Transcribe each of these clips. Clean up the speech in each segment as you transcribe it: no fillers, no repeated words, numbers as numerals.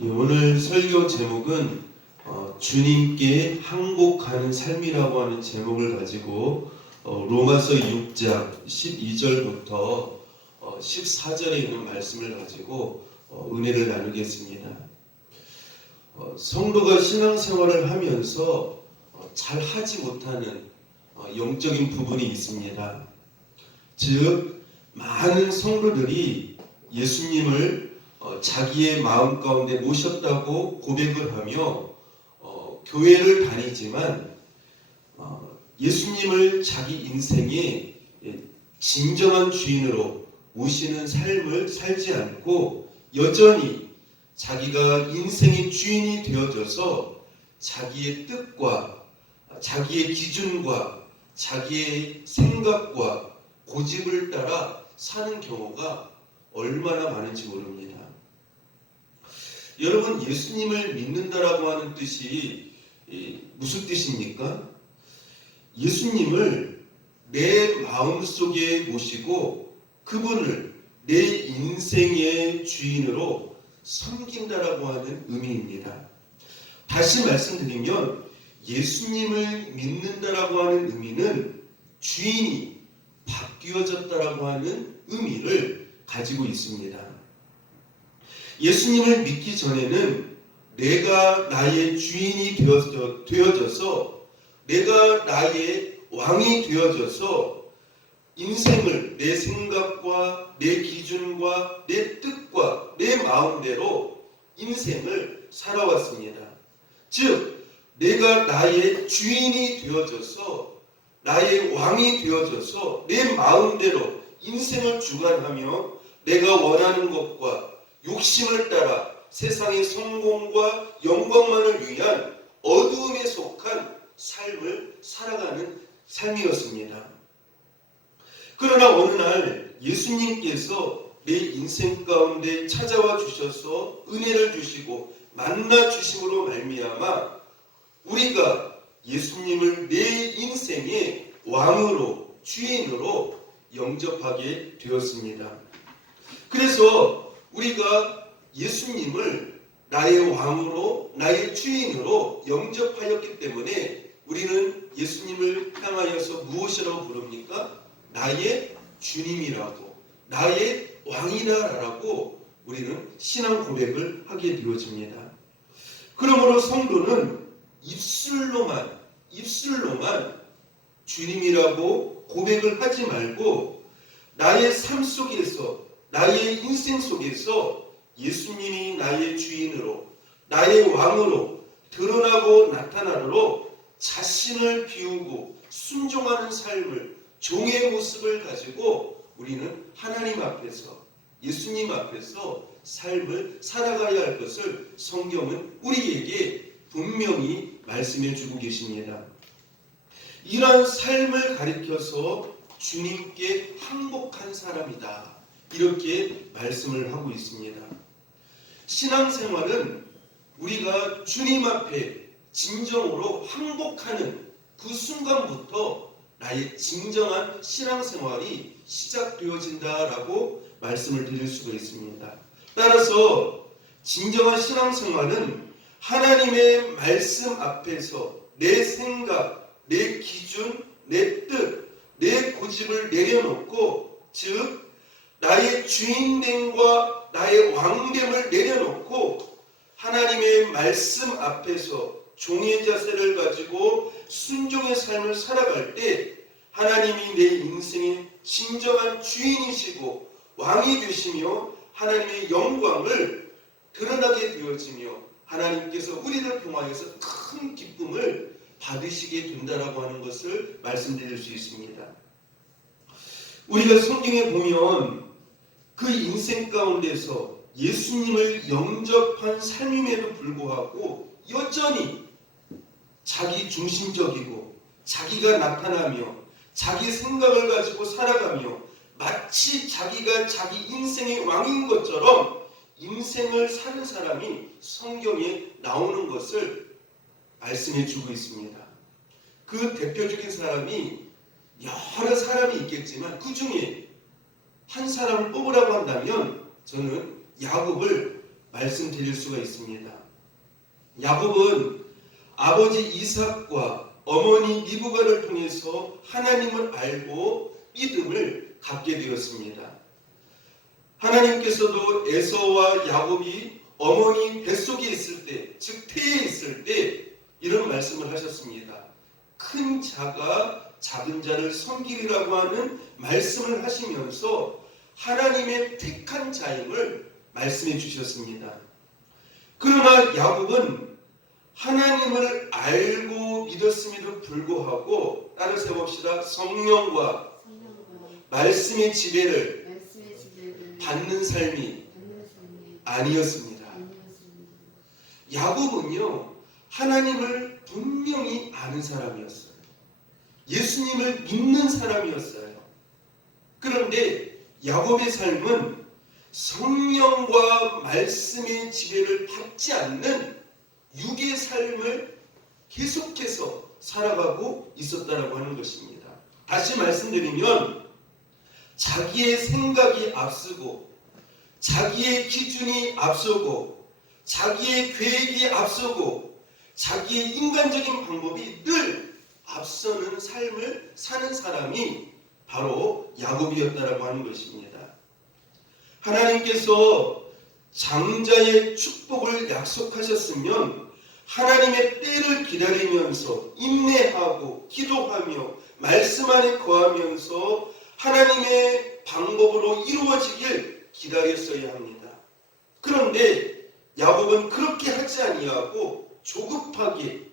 오늘 설교 제목은 주님께 항복하는 삶이라고 하는 제목을 가지고 로마서 6장 12절부터 14절에 있는 말씀을 가지고 은혜를 나누겠습니다. 성도가 신앙생활을 하면서 잘 하지 못하는 영적인 부분이 있습니다. 즉 많은 성도들이 예수님을 자기의 마음 가운데 모셨다고 고백을 하며 교회를 다니지만 예수님을 자기 인생의 진정한 주인으로 모시는 삶을 살지 않고 여전히 자기가 인생의 주인이 되어져서 자기의 뜻과 자기의 기준과 자기의 생각과 고집을 따라 사는 경우가 얼마나 많은지 모릅니다. 여러분, 예수님을 믿는다라고 하는 뜻이 무슨 뜻입니까? 예수님을 내 마음속에 모시고 그분을 내 인생의 주인으로 섬긴다라고 하는 의미입니다. 다시 말씀드리면 예수님을 믿는다라고 하는 의미는 주인이 바뀌어졌다라고 하는 의미를 가지고 있습니다. 예수님을 믿기 전에는 내가 나의 주인이 되어져서 내가 나의 왕이 되어져서 인생을 내 생각과 내 기준과 내 뜻과 내 마음대로 인생을 살아왔습니다. 즉 내가 나의 주인이 되어져서 나의 왕이 되어져서 내 마음대로 인생을 주관하며 내가 원하는 것과 욕심을 따라 세상의 성공과 영광만을 위한 어두움에 속한 삶을 살아가는 삶이었습니다. 그러나 어느 날 예수님께서 내 인생 가운데 찾아와 주셔서 은혜를 주시고 만나 주심으로 말미암아 우리가 예수님을 내 인생의 왕으로 주인으로 영접하게 되었습니다. 그래서 우리가 예수님을 나의 왕으로 나의 주인으로 영접하였기 때문에 우리는 예수님을 향하여서 무엇이라고 부릅니까? 나의 주님이라고, 나의 왕이다라고 우리는 신앙 고백을 하게 되어집니다. 그러므로 성도는 입술로만 주님이라고 고백을 하지 말고 나의 삶 속에서 나의 인생 속에서 예수님이 나의 주인으로 나의 왕으로 드러나고 나타나도록 자신을 비우고 순종하는 삶을 종의 모습을 가지고 우리는 하나님 앞에서 예수님 앞에서 삶을 살아가야 할 것을 성경은 우리에게 분명히 말씀해 주고 계십니다. 이러한 삶을 가리켜서 주님께 항복한 사람이다, 이렇게 말씀을 하고 있습니다. 신앙생활은 우리가 주님 앞에 진정으로 항복하는 그 순간부터 나의 진정한 신앙생활이 시작되어진다라고 말씀을 드릴 수가 있습니다. 따라서 진정한 신앙생활은 하나님의 말씀 앞에서 내 생각, 내 기준, 내 뜻, 내 고집을 내려놓고, 즉 나의 주인됨과 나의 왕됨을 내려놓고 하나님의 말씀 앞에서 종의 자세를 가지고 순종의 삶을 살아갈 때 하나님이 내 인생의 진정한 주인이시고 왕이 되시며 하나님의 영광을 드러나게 되어지며 하나님께서 우리를 통하여서 큰 기쁨을 받으시게 된다라고 하는 것을 말씀드릴 수 있습니다. 우리가 성경에 보면 그 인생 가운데서 예수님을 영접한 삶임에도 불구하고 여전히 자기 중심적이고 자기가 나타나며 자기 생각을 가지고 살아가며 마치 자기가 자기 인생의 왕인 것처럼 인생을 사는 사람이 성경에 나오는 것을 말씀해 주고 있습니다. 그 대표적인 사람이 여러 사람이 있겠지만 그 중에 한 사람을 뽑으라고 한다면 저는 야곱을 말씀드릴 수가 있습니다. 야곱은 아버지 이삭과 어머니 리브가를 통해서 하나님을 알고 믿음을 갖게 되었습니다. 하나님께서도 에서와 야곱이 어머니 뱃속에 있을 때, 즉 태에 있을 때 이런 말씀을 하셨습니다. 큰 자가 작은 자를 섬기리라고 하는 말씀을 하시면서 하나님의 택한 자임을 말씀해 주셨습니다. 그러나 야곱은 하나님을 알고 믿었음에도 불구하고 따라서 봅시다. 성령과 말씀의 지배를 받는 삶이 아니었습니다. 야곱은요, 하나님을 분명히 아는 사람이었어요. 예수님을 믿는 사람이었어요. 그런데 야곱의 삶은 성령과 말씀의 지배를 받지 않는 육의 삶을 계속해서 살아가고 있었다라고 하는 것입니다. 다시 말씀드리면 자기의 생각이 앞서고 자기의 기준이 앞서고 자기의 계획이 앞서고 자기의 인간적인 방법이 늘 앞서는 삶을 사는 사람이 바로 야곱이었다라고 하는 것입니다. 하나님께서 장자의 축복을 약속하셨으면 하나님의 때를 기다리면서 인내하고 기도하며 말씀 안에 거하면서 하나님의 방법으로 이루어지길 기다렸어야 합니다. 그런데 야곱은 그렇게 하지 아니하고 조급하게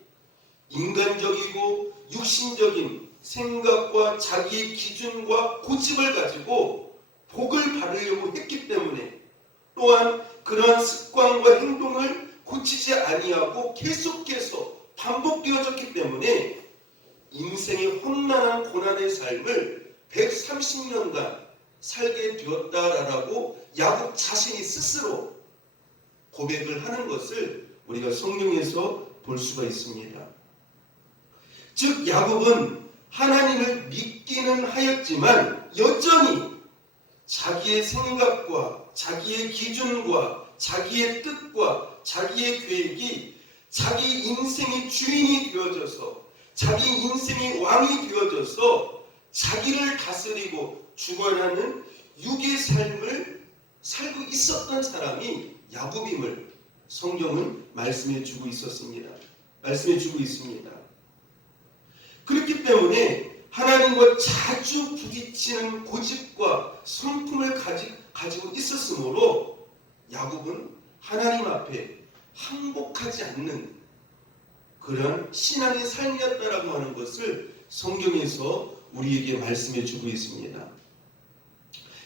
인간적이고 육신적인 생각과 자기의 기준과 고집을 가지고 복을 받으려고 했기 때문에 또한 그러한 습관과 행동을 고치지 아니하고 계속해서 반복되어졌기 때문에 인생의 험난한 고난의 삶을 130년간 살게 되었다라고 야곱 자신이 스스로 고백을 하는 것을 우리가 성경에서 볼 수가 있습니다. 즉 야곱은 하나님을 믿기는 하였지만 여전히 자기의 생각과 자기의 기준과 자기의 뜻과 자기의 계획이 자기 인생의 주인이 되어져서 자기 인생의 왕이 되어져서 자기를 다스리고 주관하는 육의 삶을 살고 있었던 사람이 야곱임을 성경은 말씀해 주고 있습니다. 그렇기 때문에 하나님과 자주 부딪히는 고집과 성품을 가지고 있었으므로 야곱은 하나님 앞에 항복하지 않는 그런 신앙의 삶이었다라고 하는 것을 성경에서 우리에게 말씀해 주고 있습니다.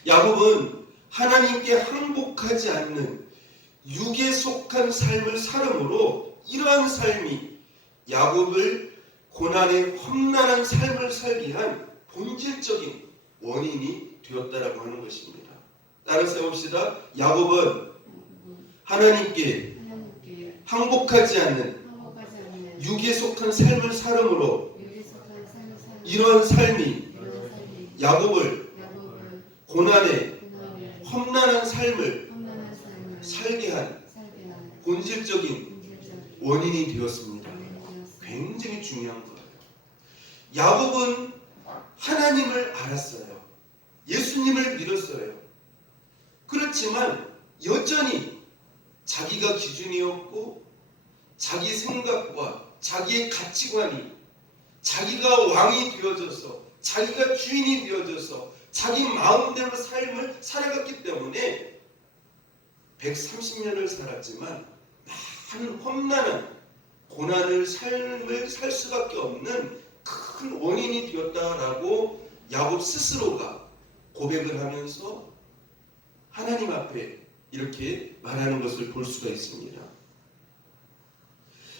야곱은 하나님께 항복하지 않는 육에 속한 삶을 살므로 이러한 삶이 야곱을 고난의 험난한 삶을 살게 한 본질적인 원인이 되었다라고 하는 것입니다. 따라서 봅시다. 야곱은 하나님께 항복하지 않는 육에 속한 삶을 살므로 이러한 삶이 야곱을 고난의 험난한 삶을 살게 한 본질적인 원인이 되었습니다. 굉장히 중요한 거예요. 야곱은 하나님을 알았어요. 예수님을 믿었어요. 그렇지만 여전히 자기가 기준이었고 자기 생각과 자기의 가치관이 자기가 왕이 되어져서 자기가 주인이 되어져서 자기 마음대로 삶을 살아갔기 때문에 130년을 살았지만 많은 험난한 고난을 삶을 살 수밖에 없는 큰 원인이 되었다라고 야곱 스스로가 고백을 하면서 하나님 앞에 이렇게 말하는 것을 볼 수가 있습니다.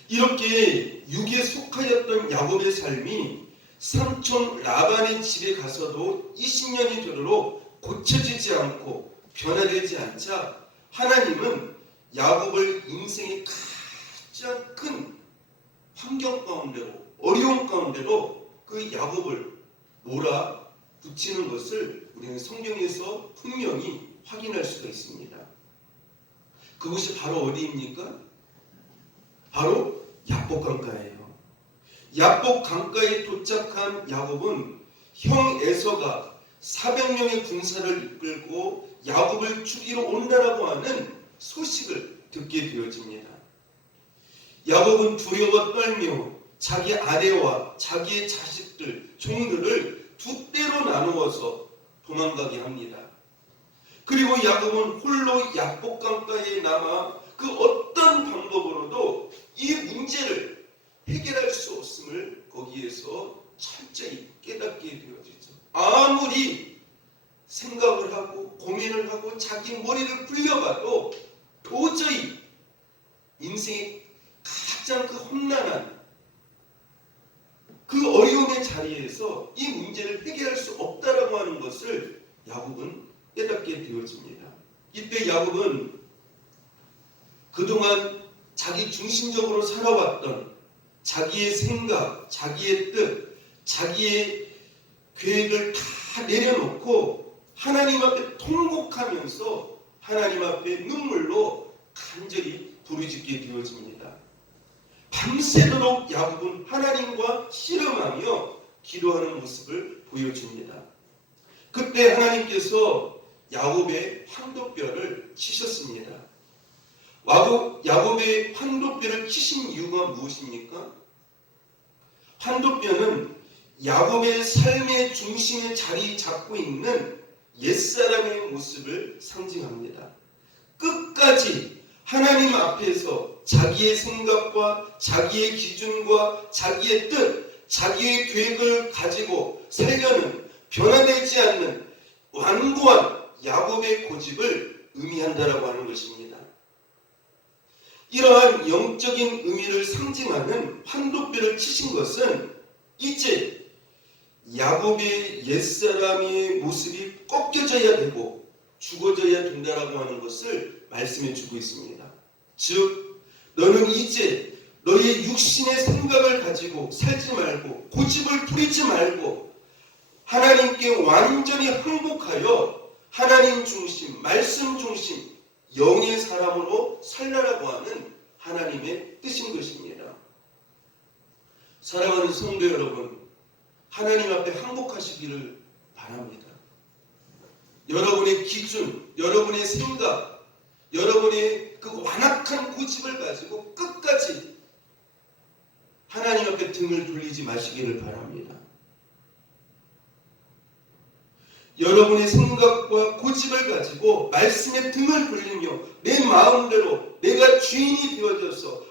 이렇게 육에 속하였던 야곱의 삶이 삼촌 라반의 집에 가서도 20년이 되도록 고쳐지지 않고 변화되지 않자 하나님은 야곱을 인생의 가장 큰 환경 가운데로 어려운 가운데로 그 야곱을 몰아붙이는 것을 우리는 성경에서 분명히 확인할 수가 있습니다. 그곳이 바로 어디입니까? 바로 야복 강가예요. 야복 강가에 도착한 야곱은 형 에서가 400명의 군사를 이끌고 야곱을 죽이러 온다라고 하는 소식을 듣게 되어집니다. 야곱은 두려워 떨며 자기 아내와 자기의 자식들, 종들을 두 떼로 나누어서 도망가게 합니다. 그리고 야곱은 홀로 야복 강가에 남아 그 어떤 방법으로도 이 문제를 해결할 수 없음을 거기에서 철저히 깨닫게 되어지죠. 아무리 생각을 하고 고민을 하고 자기 머리를 굴려봐도 도저히 인생의 가장 그 험난한 그 어려움의 자리에서 이 문제를 해결할 수 없다라고 하는 것을 야곱은 깨닫게 되어집니다. 이때 야곱은 그동안 자기 중심적으로 살아왔던 자기의 생각, 자기의 뜻, 자기의 계획을 다 내려놓고 하나님 앞에 통곡하면서 하나님 앞에 눈물로 간절히 부르짖게 되어집니다. 밤새도록 야곱은 하나님과 씨름하며 기도하는 모습을 보여줍니다. 그때 하나님께서 야곱의 환도뼈를 치셨습니다. 야곱의 환도뼈를 치신 이유가 무엇입니까? 환도뼈는 야곱의 삶의 중심에 자리 잡고 있는 옛사람의 모습을 상징합니다. 끝까지 하나님 앞에서 자기의 생각과 자기의 기준과 자기의 뜻, 자기의 계획을 가지고 살려는 변화되지 않는 완고한 야곱의 고집을 의미한다라고 하는 것입니다. 이러한 영적인 의미를 상징하는 환도뼈를 치신 것은 이제 야곱의 옛사람의 모습이 꺾여져야 되고 죽어져야 된다라고 하는 것을 말씀해 주고 있습니다. 즉 너는 이제 너의 육신의 생각을 가지고 살지 말고 고집을 부리지 말고 하나님께 완전히 항복하여 하나님 중심, 말씀 중심, 영의 사람으로 살라라고 하는 하나님의 뜻인 것입니다. 사랑하는 성도 여러분, 하나님 앞에 항복하시기를 바랍니다. 여러분의 기준, 여러분의 생각, 여러분의 그 완악한 고집을 가지고 끝까지 하나님 앞에 등을 돌리지 마시기를 바랍니다. 여러분의 생각과 고집을 가지고 말씀에 등을 돌리며 내 마음대로 내가 주인이 되어져서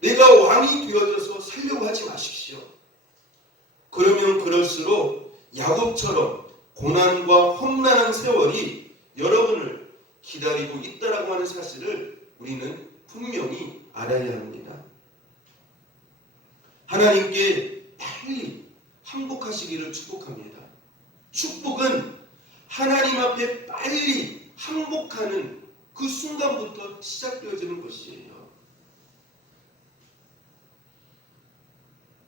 내가 왕이 되어져서 살려고 하지 마십시오. 그러면 그럴수록 야곱처럼 고난과 험난한 세월이 여러분을 기다리고 있다라고 하는 사실을 우리는 분명히 알아야 합니다. 하나님께 빨리 항복하시기를 축복합니다. 축복은 하나님 앞에 빨리 항복하는 그 순간부터 시작되어지는 것이에요.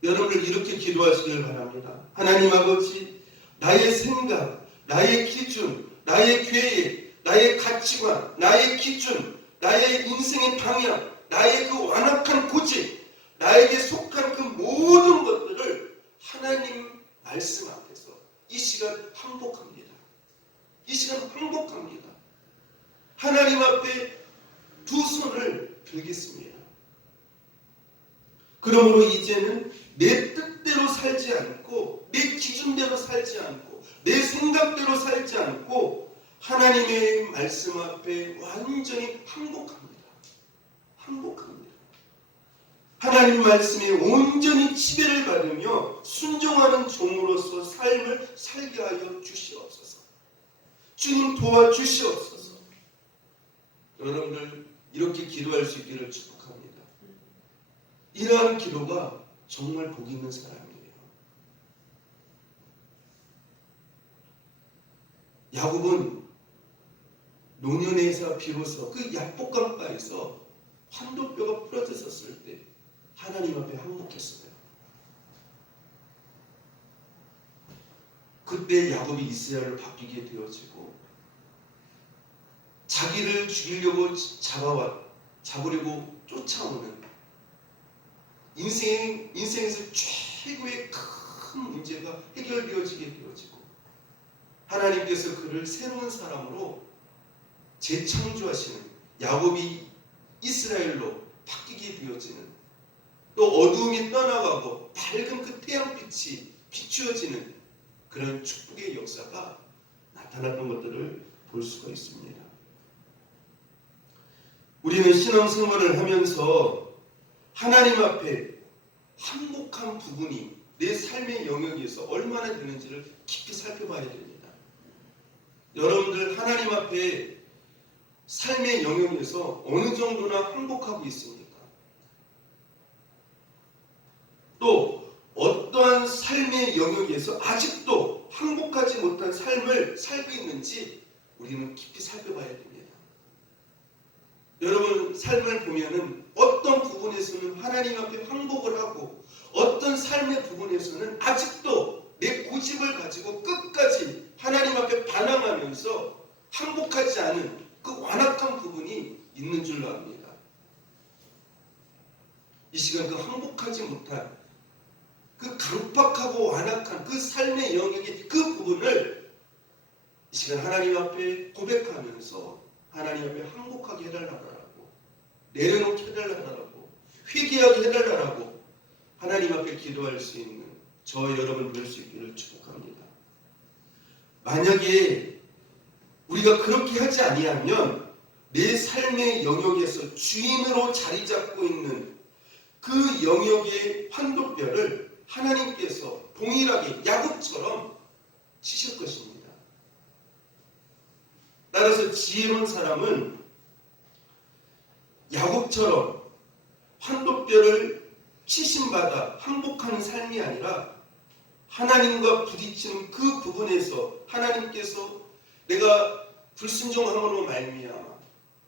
여러분을 이렇게 기도하시길 바랍니다. 하나님 아버지, 나의 생각, 나의 기준, 나의 계획, 나의 가치관, 나의 기준, 나의 인생의 방향, 나의 그 완악한 고집, 나에게 속한 그 모든 것들을 하나님 말씀 앞에서 이 시간 항복합니다. 이 시간 항복합니다. 하나님 앞에 두 손을 들겠습니다. 그러므로 이제는 내 뜻대로 살지 않고 내 기준대로 살지 않고 내 생각대로 살지 않고 하나님의 말씀 앞에 완전히 항복합니다. 항복합니다. 하나님 말씀에 온전히 지배를 받으며 순종하는 종으로서 삶을 살게 하여 주시옵소서. 주님 도와주시옵소서. 여러분들 이렇게 기도할 수 있기를 축복합니다. 이러한 기도가 정말 복 있는 사람이에요. 야곱은 노년에서 비로소 그 야복강가에서 환도뼈가 부러졌을 때 하나님 앞에 항복했어요. 그때 야곱이 이스라엘을 바뀌게 되어지고 자기를 죽이려고 잡으려고 쫓아오는 인생에서 최고의 큰 문제가 해결되어지게 되어지고 하나님께서 그를 새로운 사람으로 재창조하시는 야곱이 이스라엘로 바뀌게 되어지는 또 어두움이 떠나가고 밝은 그 태양빛이 비추어지는 그런 축복의 역사가 나타났던 것들을 볼 수가 있습니다. 우리는 신앙생활을 하면서 하나님 앞에 항복한 부분이 내 삶의 영역에서 얼마나 되는지를 깊이 살펴봐야 됩니다. 여러분들 하나님 앞에 삶의 영역에서 어느 정도나 항복하고 있습니까? 또 어떠한 삶의 영역에서 아직도 항복하지 못한 삶을 살고 있는지 우리는 깊이 살펴봐야 됩니다. 여러분 삶을 보면은 어떤 부분에서는 하나님 앞에 항복을 하고 어떤 삶의 부분에서는 아직도 내 고집을 가지고 끝까지 하나님 앞에 반항하면서 항복하지 않은 그 완악한 부분이 있는 줄로 압니다. 이 시간 그 항복하지 못한 그 강팍하고 완악한 그 삶의 영역의 그 부분을 이 시간 하나님 앞에 고백하면서 하나님 앞에 항복하게 해달라고 내려놓게 해달라고 회개하게 해달라고 하나님 앞에 기도할 수 있는 저 여러분 될 수 있기를 축복합니다. 만약에 우리가 그렇게 하지 아니하면 내 삶의 영역에서 주인으로 자리 잡고 있는 그 영역의 환도뼈를 하나님께서 동일하게 야곱처럼 치실 것입니다. 따라서 지혜로운 사람은 야곱처럼 환도뼈를 치심받아 항복하는 삶이 아니라 하나님과 부딪히는 그 부분에서 하나님께서 내가 불순종함으로 말미암아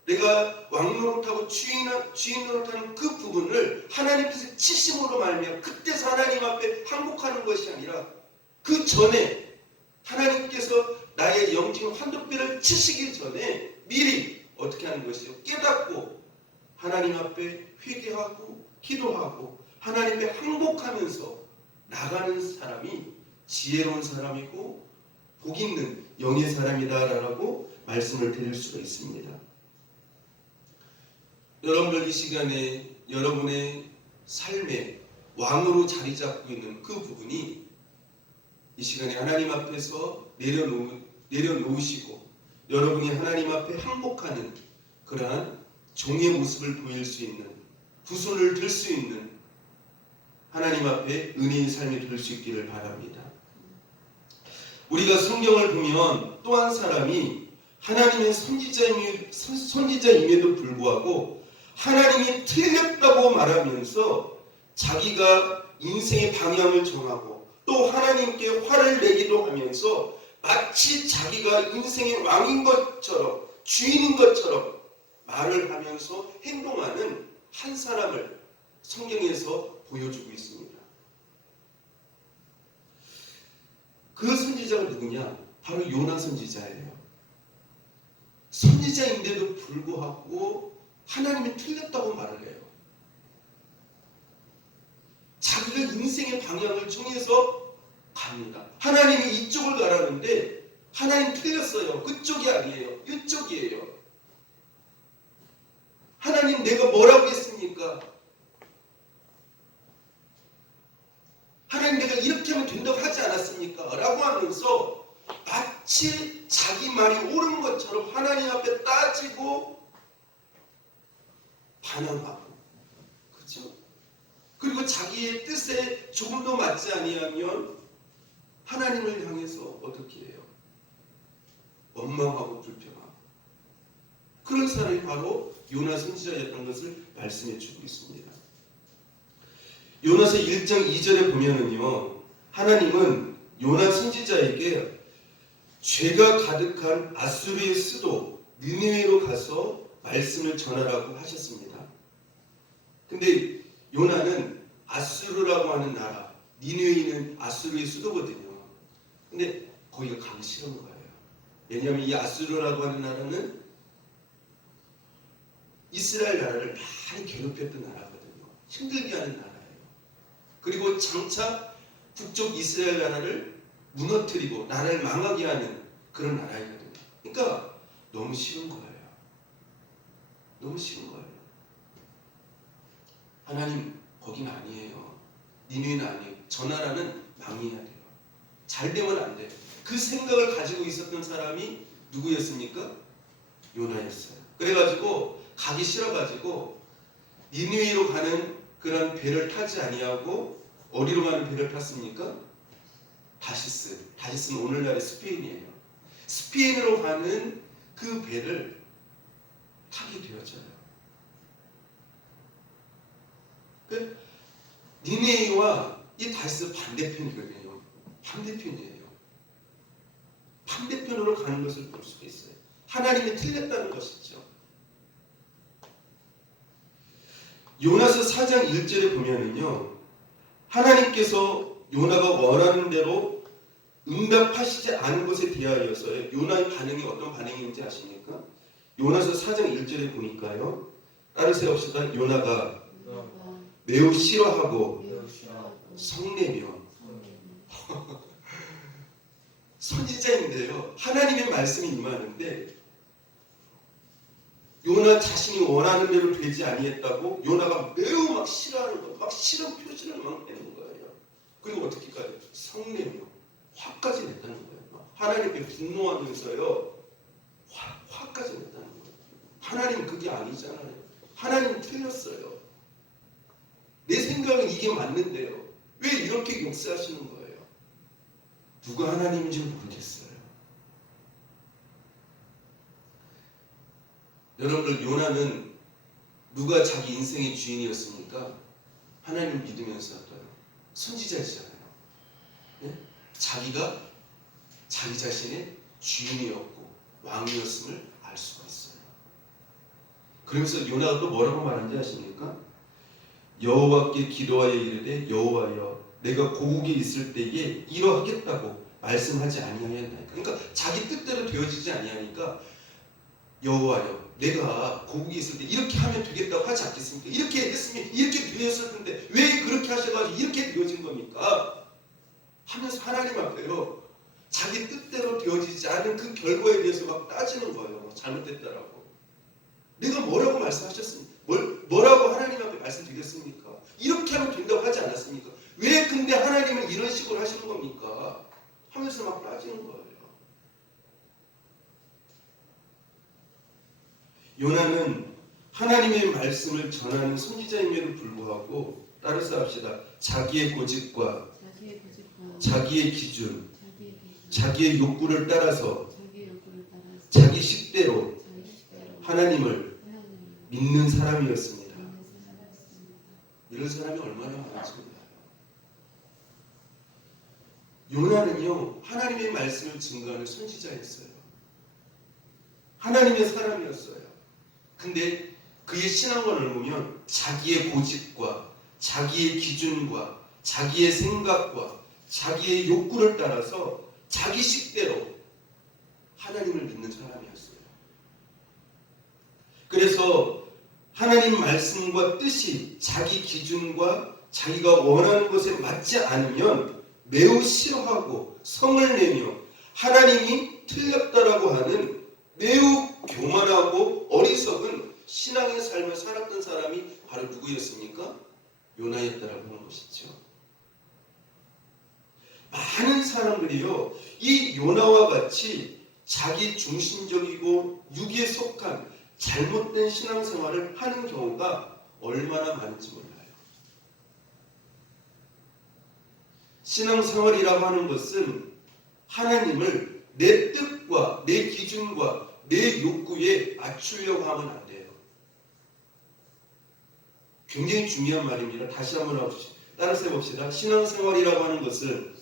내가 왕노릇하고 주인노릇하는 그 부분을 하나님께서 치심으로 말미암아 그때서 하나님 앞에 항복하는 것이 아니라 그 전에 하나님께서 나의 영적인 환도뼈를 치시기 전에 미리 어떻게 하는 것이요? 깨닫고 하나님 앞에 회개하고 기도하고 하나님 앞에 항복하면서 나가는 사람이 지혜로운 사람이고 복 있는 영의 사람이다라고 말씀을 드릴 수가 있습니다. 여러분들 이 시간에 여러분의 삶에 왕으로 자리 잡고 있는 그 부분이 이 시간에 하나님 앞에서 내려놓으시고 여러분이 하나님 앞에 항복하는 그러한 종의 모습을 보일 수 있는 두 손을 들 수 있는 하나님 앞에 은혜의 삶이 될 수 있기를 바랍니다. 우리가 성경을 보면 또 한 사람이 하나님의 선지자임에도 불구하고 하나님이 틀렸다고 말하면서 자기가 인생의 방향을 정하고 또 하나님께 화를 내기도 하면서 마치 자기가 인생의 왕인 것처럼 주인인 것처럼 말을 하면서 행동하는 한 사람을 성경에서 보여주고 있습니다. 그 선지자가 누구냐? 바로 요나 선지자예요. 선지자인데도 불구하고 하나님이 틀렸다고 말을 해요. 자기가 인생의 방향을 정해서 갑니다. 하나님이 이쪽을 가라는데 하나님 틀렸어요. 그쪽이 아니에요. 이쪽이에요. 하나님 내가 뭐라고 했습니까? 하나님 내가 이렇게 하면 된다고 하지 않았습니까? 라고 하면서 마치 자기 말이 옳은 것처럼 하나님 앞에 따지고 반항하고 그렇죠? 그리고 자기의 뜻에 조금도 맞지 아니하면 하나님을 향해서 어떻게 해요? 원망하고 불평하고 그런 사람이 바로 요나 선지자였던 것을 말씀해 주고 있습니다. 요나서 1장 2절에 보면은요, 하나님은 요나 선지자에게 죄가 가득한 아수르의 수도 니느웨로 가서 말씀을 전하라고 하셨습니다. 근데 요나는 아수르라고 하는 나라, 니느웨는 아수르의 수도거든요. 근데 거기가 가기 싫은 거예요. 왜냐하면 이 아수르라고 하는 나라는 이스라엘 나라를 많이 괴롭혔던 나라거든요. 힘들게 하는 나라예요. 그리고 장차 북쪽 이스라엘 나라를 무너뜨리고 나라를 망하게 하는 그런 나라이거든요. 그러니까 너무 쉬운 거예요. 너무 쉬운 거예요. 하나님 거긴 아니에요. 니느웨는 아니에요. 저 나라는 망해야 돼요. 잘 되면 안 돼요. 그 생각을 가지고 있었던 사람이 누구였습니까? 요나였어요. 그래가지고 가기 싫어가지고 니느웨로 가는 그런 배를 타지 아니하고 어디로 가는 배를 탔습니까? 다시스. 다시스는 오늘날의 스페인이에요. 스페인으로 가는 그 배를 타게 되어져요. 그 니느웨와 이 다시스 반대편이거든요. 반대편이에요. 반대편으로 가는 것을 볼 수가 있어요. 하나님이 틀렸다는 것이죠. 요나서 4장 1절에 보면은요, 하나님께서 요나가 원하는 대로 응답하시지 않은 것에 대하여서 요나의 반응이 어떤 반응인지 아십니까? 요나서 4장 1절에 보니까요, 따르세요 합시다. 요나가 매우 싫어하고 성내며 선지자인데요, 하나님의 말씀이 임하는데 요나 자신이 원하는 대로 되지 아니했다고 요나가 매우 막 싫어하는 거, 막 싫은 표시를 막 내는 거예요. 그리고 어떻게까지 성내며 화까지 냈다는 거예요. 하나님께 분노하면서요, 화까지 냈다는 거예요. 하나님 그게 아니잖아요. 하나님 틀렸어요. 내 생각은 이게 맞는데요, 왜 이렇게 역사하시는 거예요? 누가 하나님인지 모르겠어요. 여러분들, 요나는 누가 자기 인생의 주인이었습니까? 하나님을 믿으면서도요. 선지자였잖아요. 네? 자기가 자기 자신의 주인이었고 왕이었음을 알 수가 있어요. 그러면서 요나가 또 뭐라고 말하는지 아십니까? 여호와께 기도하여 이르되 여호와여 내가 고국에 있을 때에 이러하겠다고 말씀하지 아니하였나이까. 그러니까 자기 뜻대로 되어지지 아니하니까 여호와여 내가 고국에 있을 때 이렇게 하면 되겠다고 하지 않겠습니까? 이렇게 했으면 이렇게 되었을 텐데 왜 그렇게 하셔가지고 이렇게 되어진 겁니까? 하면서 하나님 앞에요, 자기 뜻대로 되어지지 않은 그 결과에 대해서 막 따지는 거예요. 잘못됐다라고. 내가 뭐라고 말씀하셨습니까? 뭐라고 하나님 앞에 말씀드렸습니까? 이렇게 하면 된다고 하지 않았습니까? 왜 근데 하나님은 이런 식으로 하시는 겁니까? 하면서 막 따지는 거예요. 요나는 하나님의 말씀을 전하는 선지자임에도 불구하고, 따라서 합시다. 자기의 고집과 자기의 기준, 자기의 욕구를 따라서 자기 식대로 하나님을 믿는 사람이었습니다. 이런 사람이 얼마나 많은지 몰라요. 요나는요, 하나님의 말씀을 증거하는 선지자였어요. 하나님의 사람이었어요. 근데 그의 신앙관을 보면 자기의 고집과 자기의 기준과 자기의 생각과 자기의 욕구를 따라서 자기 식대로 하나님을 믿는 사람이었어요. 그래서 하나님 말씀과 뜻이 자기 기준과 자기가 원하는 것에 맞지 않으면 매우 싫어하고 성을 내며 하나님이 틀렸다라고 하는 매우 교만하고 어리석은 신앙의 삶을 살았던 사람이 바로 누구였습니까? 요나였다라고 하는 것이죠. 많은 사람들이요, 이 요나와 같이 자기 중심적이고 육에 속한 잘못된 신앙생활을 하는 경우가 얼마나 많은지 몰라요. 신앙생활이라고 하는 것은 하나님을 내 뜻과 내 기준과 내 욕구에 맞추려고 하면 안 돼요. 굉장히 중요한 말입니다. 다시 한번 따라서 해봅시다. 신앙생활이라고 하는 것은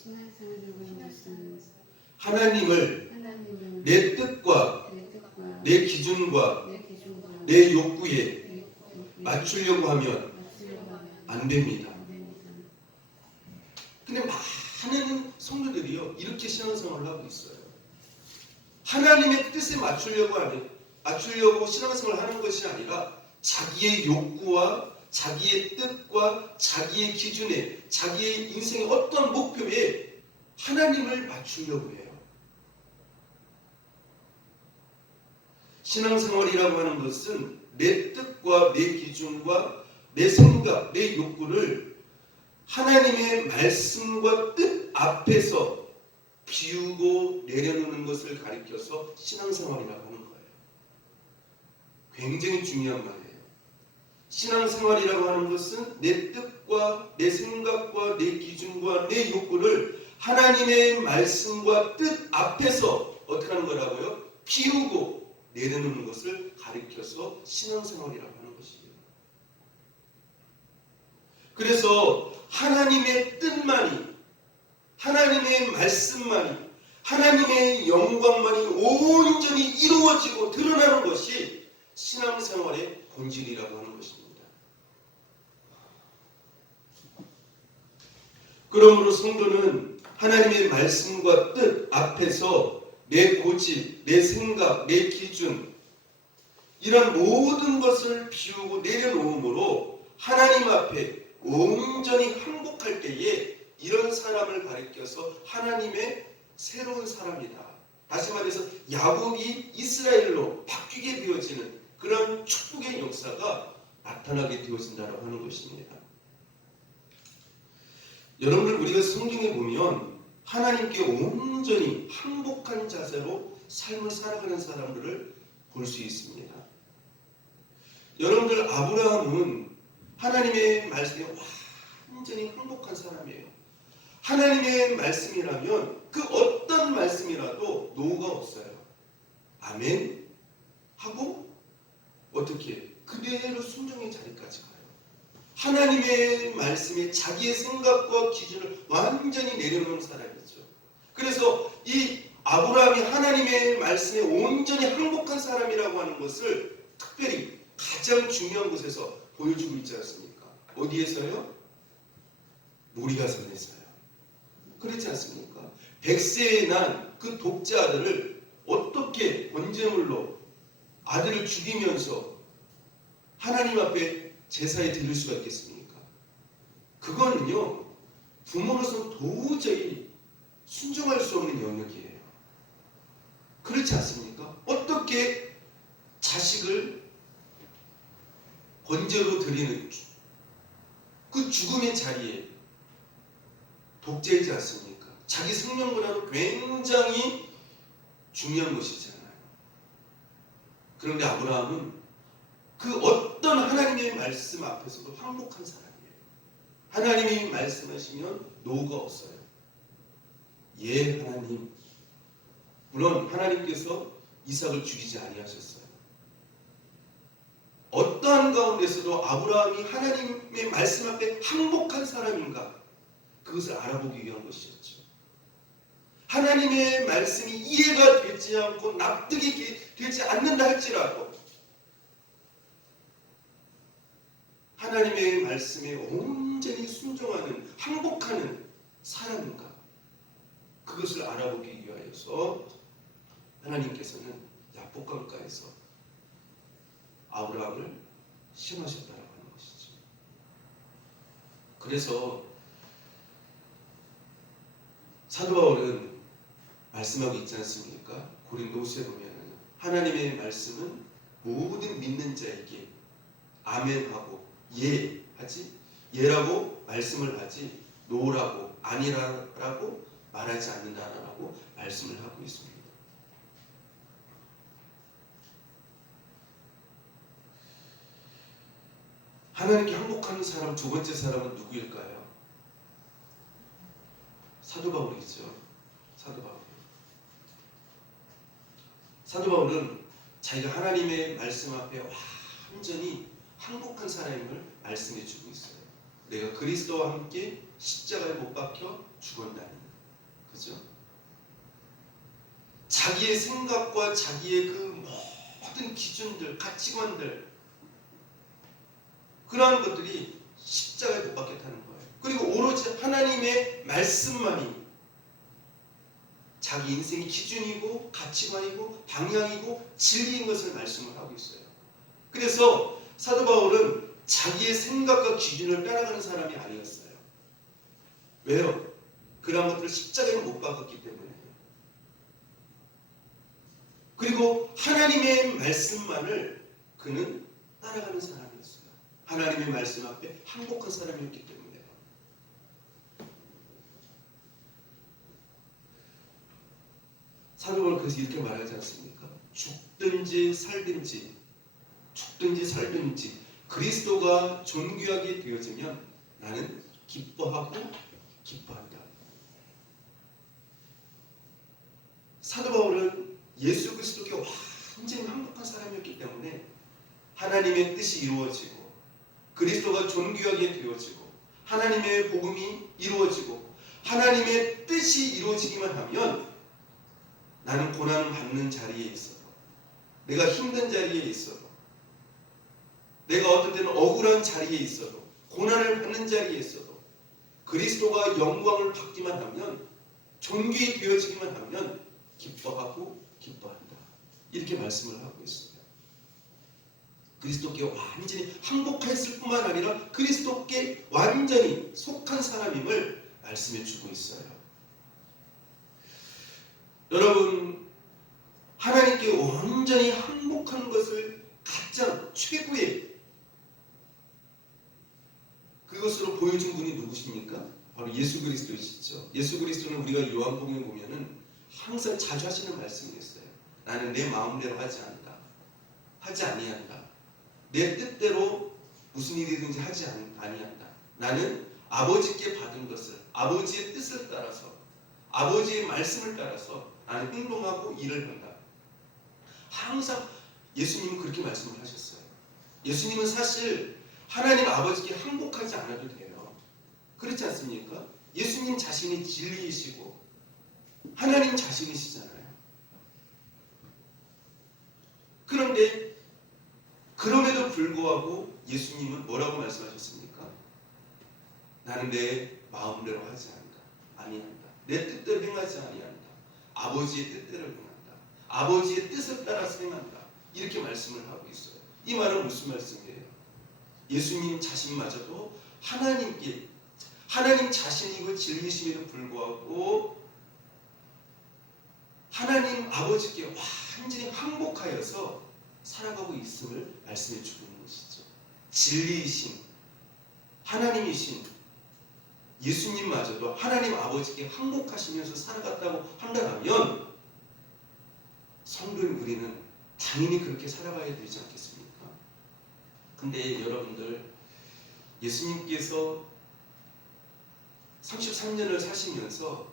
하나님을 내 뜻과 내 기준과 내 욕구에 맞추려고 하면 안 됩니다. 근데 많은 성도들이요, 이렇게 신앙생활을 하고 있어요. 하나님의 뜻에 맞추려고 신앙생활을 하는 것이 아니라 자기의 욕구와 자기의 뜻과 자기의 기준에 자기의 인생의 어떤 목표에 하나님을 맞추려고 해요. 신앙생활이라고 하는 것은 내 뜻과 내 기준과 내 생각, 내 욕구를 하나님의 말씀과 뜻 앞에서 비우고 내려놓는 것을 가리켜서 신앙생활이라고 하는 거예요. 굉장히 중요한 말이에요. 신앙생활이라고 하는 것은 내 뜻과 내 생각과 내 기준과 내 욕구를 하나님의 말씀과 뜻 앞에서 어떻게 하는 거라고요? 비우고 내려놓는 것을 가리켜서 신앙생활이라고 하는 것이에요. 그래서 하나님의 뜻만이, 하나님의 말씀만이, 하나님의 영광만이 온전히 이루어지고 드러나는 것이 신앙생활의 본질이라고 하는 것입니다. 그러므로 성도는 하나님의 말씀과 뜻 앞에서 내 고집, 내 생각, 내 기준 이런 모든 것을 비우고 내려놓음으로 하나님 앞에 온전히 항복할 때에 이런 사람을 가리켜서 하나님의 새로운 사람이다. 다시 말해서 야곱이 이스라엘로 바뀌게 되어지는 그런 축복의 역사가 나타나게 되어진다고 하는 것입니다. 여러분들 우리가 성경에 보면 하나님께 온전히 항복한 자세로 삶을 살아가는 사람들을 볼 수 있습니다. 여러분들 아브라함은 하나님의 말씀에 완전히 항복한 사람이에요. 하나님의 말씀이라면 그 어떤 말씀이라도 노가 없어요. 아멘 하고 어떻게 그대로 순종의 자리까지 가요. 하나님의 말씀에 자기의 생각과 기준을 완전히 내려놓은 사람이죠. 그래서 이 아브라함이 하나님의 말씀에 온전히 항복한 사람이라고 하는 것을 특별히 가장 중요한 곳에서 보여주고 있지 않습니까? 어디에서요? 모리아산에서요. 그렇지 않습니까? 100세에 난 그 독자 아들을 어떻게 번제물로 아들을 죽이면서 하나님 앞에 제사에 드릴 수가 있겠습니까? 그거는요, 부모로서 도저히 순종할 수 없는 영역이에요. 그렇지 않습니까? 어떻게 자식을 번제로 드리는 그 죽음의 자리에 독재이지 않습니까? 자기 생명보다도 굉장히 중요한 것이잖아요. 그런데 아브라함은 그 어떤 하나님의 말씀 앞에서도 항복한 사람이에요. 하나님이 말씀하시면 노가 없어요. 예, 하나님. 물론 하나님께서 이삭을 죽이지 아니하셨어요. 어떠한 가운데서도 아브라함이 하나님의 말씀 앞에 항복한 사람인가? 그것을 알아보기 위한 것이었죠. 하나님의 말씀이 이해가 되지 않고 납득이 되지 않는다 할지라도 하나님의 말씀에 온전히 순종하는 항복하는 사람인가? 그것을 알아보기 위하여서 하나님께서는 야복강가에서 아브라함을 시험하셨다고 하는 것이죠. 그래서 사도 바울은 말씀하고 있지 않습니까? 고린도후서에 보면 하나님의 말씀은 모든 믿는 자에게 아멘하고 예 하지, 예라고 말씀을 하지 노라고 아니라고 말하지 않는다라고 말씀을 하고 있습니다. 하나님께 항복하는 사람 두 번째 사람은 누구일까요? 사도 바울이죠. 사도 바울. 사도 바울은 자기가 하나님의 말씀 앞에 완전히 항복한 사람임을 말씀해 주고 있어요. 내가 그리스도와 함께 십자가에 못 박혀 죽었다니. 그죠? 자기의 생각과 자기의 그 모든 기준들, 가치관들 그러한 것들이 십자가에 못 박혔다는 거예요. 그리고 오로지 하나님의 말씀만이 자기 인생의 기준이고 가치관이고 방향이고 진리인 것을 말씀을 하고 있어요. 그래서 사도 바울은 자기의 생각과 기준을 따라가는 사람이 아니었어요. 왜요? 그런 것들을 십자가에 못 박았기 때문에. 그리고 하나님의 말씀만을 그는 따라가는 사람이었어요. 하나님의 말씀 앞에 항복한 사람이었기 때문에. 사도 바울은 그래서 이렇게 말하지 않습니까? 죽든지 살든지 그리스도가 존귀하게 되어지면 나는 기뻐하고 기뻐한다. 사도 바울은 예수 그리스도께 완전히 항복한 사람이었기 때문에 하나님의 뜻이 이루어지고 그리스도가 존귀하게 되어지고 하나님의 복음이 이루어지고 하나님의 뜻이 이루어지기만 하면 나는 고난을 받는 자리에 있어도 내가 힘든 자리에 있어도 내가 어떤 때는 억울한 자리에 있어도 고난을 받는 자리에 있어도 그리스도가 영광을 받기만 하면 존귀되어지기만 하면 기뻐하고 기뻐한다. 이렇게 말씀을 하고 있어요. 그리스도께 완전히 항복했을 뿐만 아니라 그리스도께 완전히 속한 사람임을 말씀해 주고 있어요. 여러분, 하나님께 완전히 항복하는 것을 가장 최고의 그것으로 보여준 분이 누구십니까? 바로 예수 그리스도이시죠. 예수 그리스도는 우리가 요한복음에 보면은 항상 자주 하시는 말씀이 있어요. 나는 내 마음대로 하지 않는다. 하지 아니한다. 내 뜻대로 무슨 일이든지 하지 아니한다. 나는 아버지께 받은 것을 아버지의 뜻을 따라서 아버지의 말씀을 따라서 나는 행동하고 일을 한다. 항상 예수님은 그렇게 말씀을 하셨어요. 예수님은 사실 하나님 아버지께 항복하지 않아도 돼요. 그렇지 않습니까? 예수님 자신이 진리이시고 하나님 자신이시잖아요. 그런데 그럼에도 불구하고 예수님은 뭐라고 말씀하셨습니까? 나는 내 마음대로 하지 아니한다. 내 뜻대로 행하지 아니한다. 아버지의 뜻대로 행한다. 아버지의 뜻을 따라서 행한다. 이렇게 말씀을 하고 있어요. 이 말은 무슨 말씀이에요? 예수님 자신마저도 하나님 자신이고 진리심에도 불구하고 하나님 아버지께 완전히 항복하여서 살아가고 있음을 말씀해 주고 있는 것이죠. 진리이신 하나님이신 예수님마저도 하나님 아버지께 항복하시면서 살아갔다고 한다면 성도인 우리는 당연히 그렇게 살아가야 되지 않겠습니까? 근데 여러분들 예수님께서 33년을 사시면서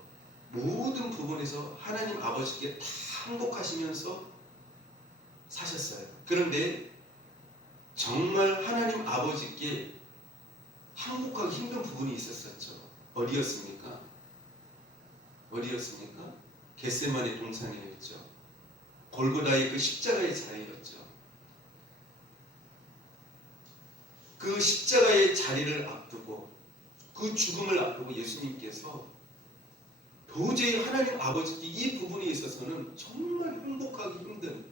모든 부분에서 하나님 아버지께 다 항복하시면서 사셨어요. 그런데 정말 하나님 아버지께 항복하기 힘든 부분이 있었었죠. 어디였습니까? 겟세마네 동산이었죠. 골고다의 그 십자가의 자리였죠. 그 십자가의 자리를 앞두고 그 죽음을 앞두고 예수님께서 도저히 하나님 아버지께 이 부분에 있어서는 정말 행복하기 힘든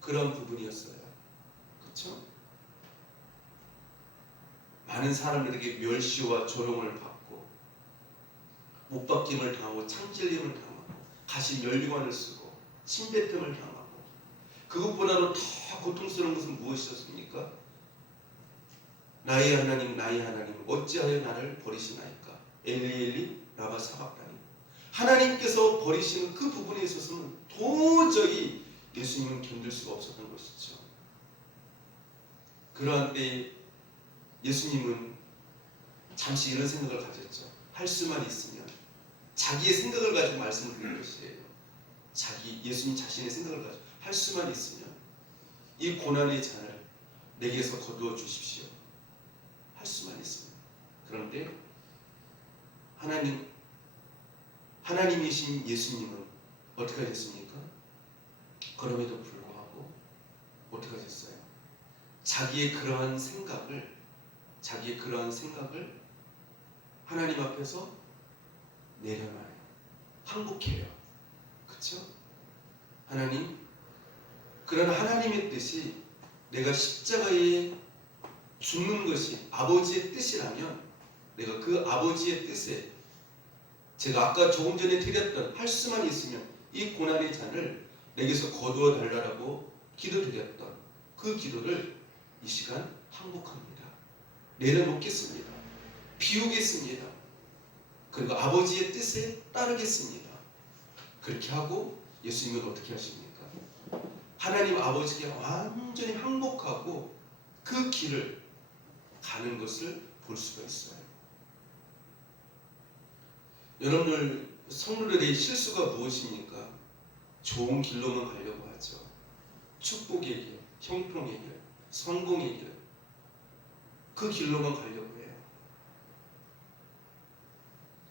그런 부분이었어요. 그렇죠? 많은 사람들에게 멸시와 조롱을 받고 못 박힘을 당하고 창질림을 당하고 가시 면류관을 쓰고 침뱉음을 당하고 그것보다도 더 고통스러운 것은 무엇이었습니까? 나의 하나님 어찌하여 나를 버리시나이까? 엘리 라마 사박다니. 하나님께서 버리시는 그 부분에 있어서는 도저히 예수님은 견딜 수가 없었던 것이죠. 그러한 때에 예수님은 잠시 이런 생각을 가졌죠. 할 수만 있으면 자기의 생각을 가지고 말씀을 드린 것이에요. 예수님 자신의 생각을 가지고 할 수만 있으면 이 고난의 잔을 내게서 거두어 주십시오. 할 수만 있으면. 그런데 하나님이신 예수님은 어떻게 하셨습니까? 그럼에도 불구하고 어떻게 하셨어요? 자기의 그러한 생각을 하나님 앞에서 내려놔요. 항복해요. 그렇죠? 그런 하나님의 뜻이 내가 십자가에 죽는 것이 아버지의 뜻이라면 내가 그 아버지의 뜻에 제가 아까 조금 전에 드렸던 할 수만 있으면 이 고난의 잔을 내게서 거두어 달라고 기도드렸던 그 기도를 이 시간 항복합니다. 내려놓겠습니다. 비우겠습니다. 그리고 아버지의 뜻에 따르겠습니다. 그렇게 하고 예수님은 어떻게 하십니까? 하나님 아버지께 완전히 항복하고 그 길을 가는 것을 볼 수가 있어요. 여러분들 성도들의 실수가 무엇입니까? 좋은 길로만 가려고 하죠. 축복의 길, 형통의 길, 성공의 길, 그 길로만 가려고 해요.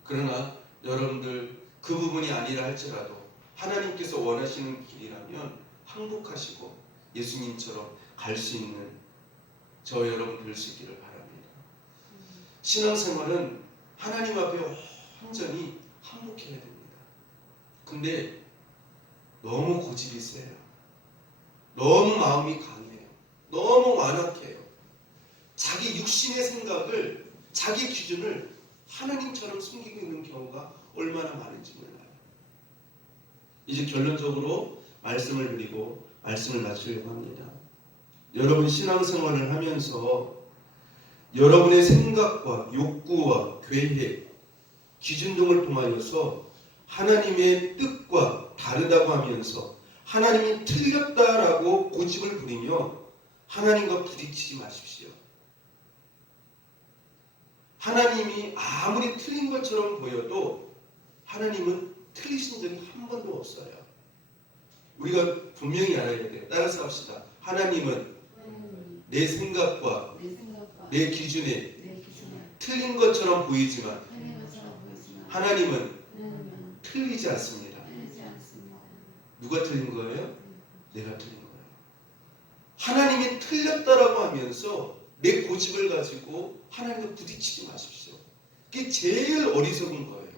그러나 여러분들 그 부분이 아니라 할지라도 하나님께서 원하시는 길이라면 항복하시고 예수님처럼 갈 수 있는 저 여러분 될 수 있기를 바랍니다. 신앙생활은 하나님 앞에 완전히 항복해야 됩니다. 근데 너무 고집이 세요. 너무 마음이 강해요. 너무 완악해요. 자기 육신의 생각을, 자기 기준을 하나님처럼 숨기고 있는 경우가 얼마나 많은지 몰라요. 이제 결론적으로 말씀을 드리고 말씀을 마치려고 합니다. 여러분 신앙생활을 하면서 여러분의 생각과 욕구와 계획, 기준 등을 통하여서 하나님의 뜻과 다르다고 하면서 하나님이 틀렸다라고 고집을 부리며 하나님과 부딪히지 마십시오. 하나님이 아무리 틀린 것처럼 보여도 하나님은 틀리신 적이 한 번도 없어요. 우리가 분명히 알아야 돼요. 따라서 합시다. 하나님은 내 생각과 내 기준에 틀린 것처럼 보이지만 하나님은 틀리지 않습니다. 누가 틀린 거예요? 내가 틀린 거예요. 하나님이 틀렸다라고 하면서 내 고집을 가지고 하나님과 부딪히지 마십시오. 그게 제일 어리석은 거예요.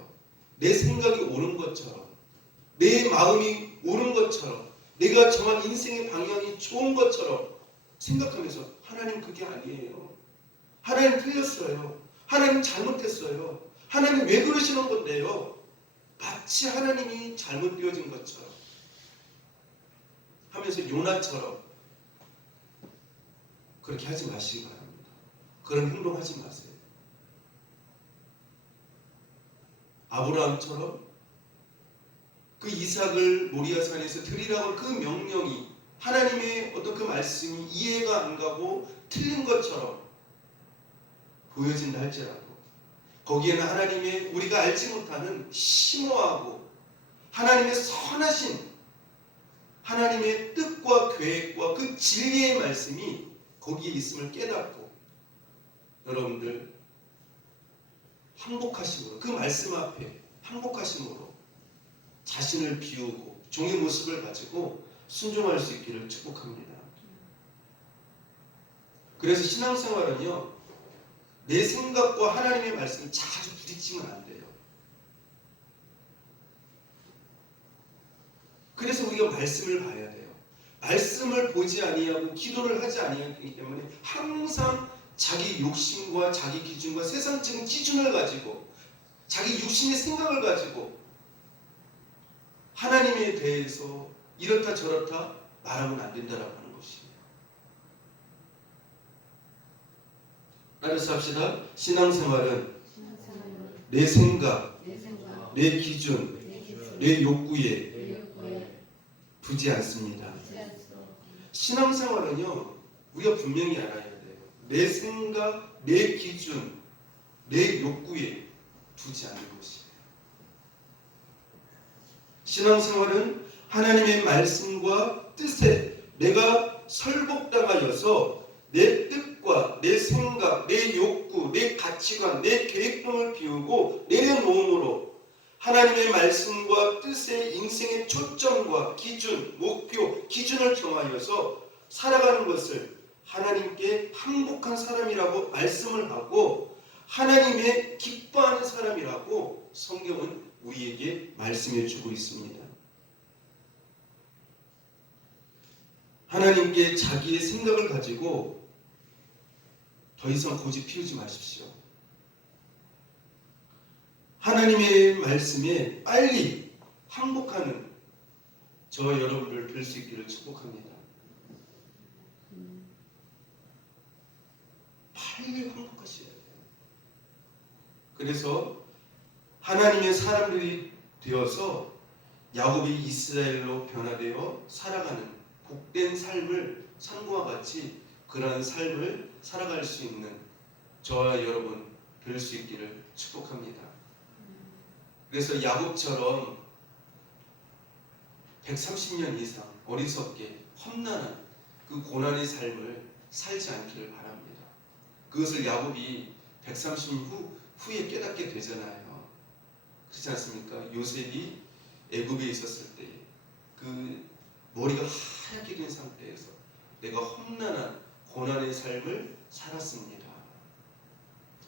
내 생각이 옳은 것처럼, 내 마음이 옳은 것처럼, 내가 정한 인생의 방향이 좋은 것처럼 생각하면서 하나님 그게 아니에요. 하나님 틀렸어요. 하나님 잘못했어요. 하나님 왜 그러시는 건데요? 마치 하나님이 잘못되어진 것처럼 하면서 요나처럼 그렇게 하지 마시기 바랍니다. 그런 행동하지 마세요. 아브라함처럼 그 이삭을 모리아산에서 드리라고 그 명령이 하나님의 어떤 그 말씀이 이해가 안 가고 틀린 것처럼 보여진다 할지라도 거기에는 하나님의 우리가 알지 못하는 심오하고 하나님의 선하신 하나님의 뜻과 계획과 그 진리의 말씀이 거기에 있음을 깨닫고 여러분들 항복하심으로 그 말씀 앞에 항복하심으로 자신을 비우고 종의 모습을 가지고 순종할 수 있기를 축복합니다. 그래서 신앙생활은요 내 생각과 하나님의 말씀이 자주 부딪히면 안 돼요. 그래서 우리가 말씀을 봐야 돼요. 말씀을 보지 아니하고 기도를 하지 아니하기 때문에 항상 자기 욕심과 자기 기준과 세상적인 기준을 가지고 자기 육신의 생각을 가지고 하나님에 대해서 이렇다 저렇다 말하면 안 된다라고 하는 것이에요. 따라서 합시다. 신앙생활은 내 생각, 내 기준, 내 욕구에 두지 않습니다. 신앙생활은요 우리가 분명히 알아야 돼요. 내 생각, 내 기준, 내 욕구에 두지 않는 것이에요. 신앙생활은 하나님의 말씀과 뜻에 내가 설복당하여서 내 뜻과 내 생각, 내 욕구, 내 가치관, 내 계획 등을 비우고 내려놓음으로 하나님의 말씀과 뜻의 인생의 초점과 기준, 목표, 기준을 정하여서 살아가는 것을 하나님께 항복한 사람이라고 말씀을 하고 하나님의 기뻐하는 사람이라고 성경은 우리에게 말씀해 주고 있습니다. 하나님께 자기의 생각을 가지고 더 이상 고집 피우지 마십시오. 하나님의 말씀에 빨리 항복하는 저 여러분들 될 수 있기를 축복합니다. 빨리 항복하셔야 돼요. 그래서 하나님의 사람들이 되어서 야곱이 이스라엘로 변화되어 살아가는 복된 삶을 산과 같이 그러한 삶을 살아갈 수 있는 저와 여러분 될 수 있기를 축복합니다. 그래서 야곱처럼 130년 이상 어리석게 험난한 그 고난의 삶을 살지 않기를 바랍니다. 그것을 야곱이 130년 후에 깨닫게 되잖아요. 그렇지 않습니까? 요셉이 애굽에 있었을 때 그 머리가 하얗게 된 상태에서 내가 험난한 고난의 삶을 살았습니다.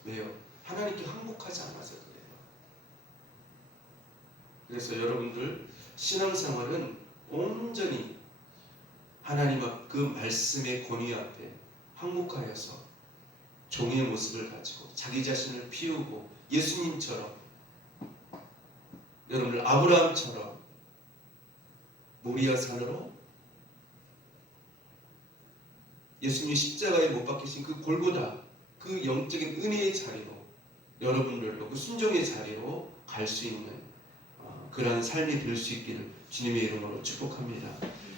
왜요? 하나님께 항복하지 않아서 그래요. 그래서 여러분들 신앙생활은 온전히 하나님 앞 그 말씀의 권위 앞에 항복하여서 종의 모습을 가지고 자기 자신을 피우고 예수님처럼 여러분들 아브라함처럼 모리아 산으로 예수님이 십자가에 못 박히신 그 골고다 그 영적인 은혜의 자리로 여러분들도 그 순종의 자리로 갈 수 있는 그러한 삶이 될 수 있기를 주님의 이름으로 축복합니다.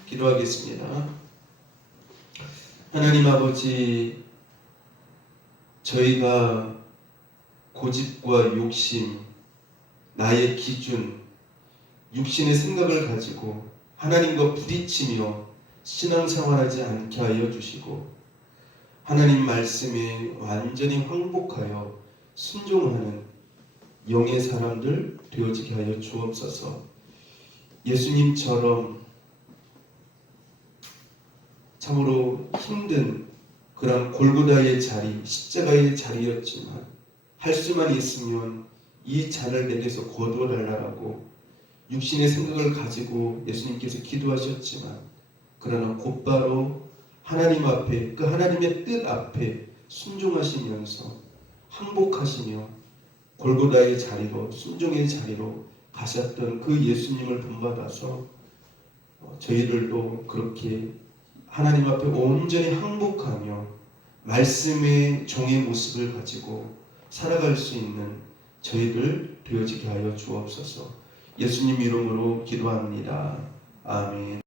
기도하겠습니다. 하나님 아버지, 저희가 고집과 욕심, 나의 기준, 육신의 생각을 가지고 하나님과 부딪히며 신앙생활하지 않게 하여 주시고 하나님 말씀에 완전히 항복하여 순종하는 영의 사람들 되어지게 하여 주옵소서. 예수님처럼 참으로 힘든 그런 골고다의 자리, 십자가의 자리였지만 할 수만 있으면 이 잔을 내게서 거두어달라고 육신의 생각을 가지고 예수님께서 기도하셨지만 그러나 곧바로 하나님 앞에 그 하나님의 뜻 앞에 순종하시면서 항복하시며 골고다의 자리로 순종의 자리로 가셨던 그 예수님을 본받아서 저희들도 그렇게 하나님 앞에 온전히 항복하며 말씀의 종의 모습을 가지고 살아갈 수 있는 저희들 되어지게 하여 주옵소서. 예수님 이름으로 기도합니다. 아멘.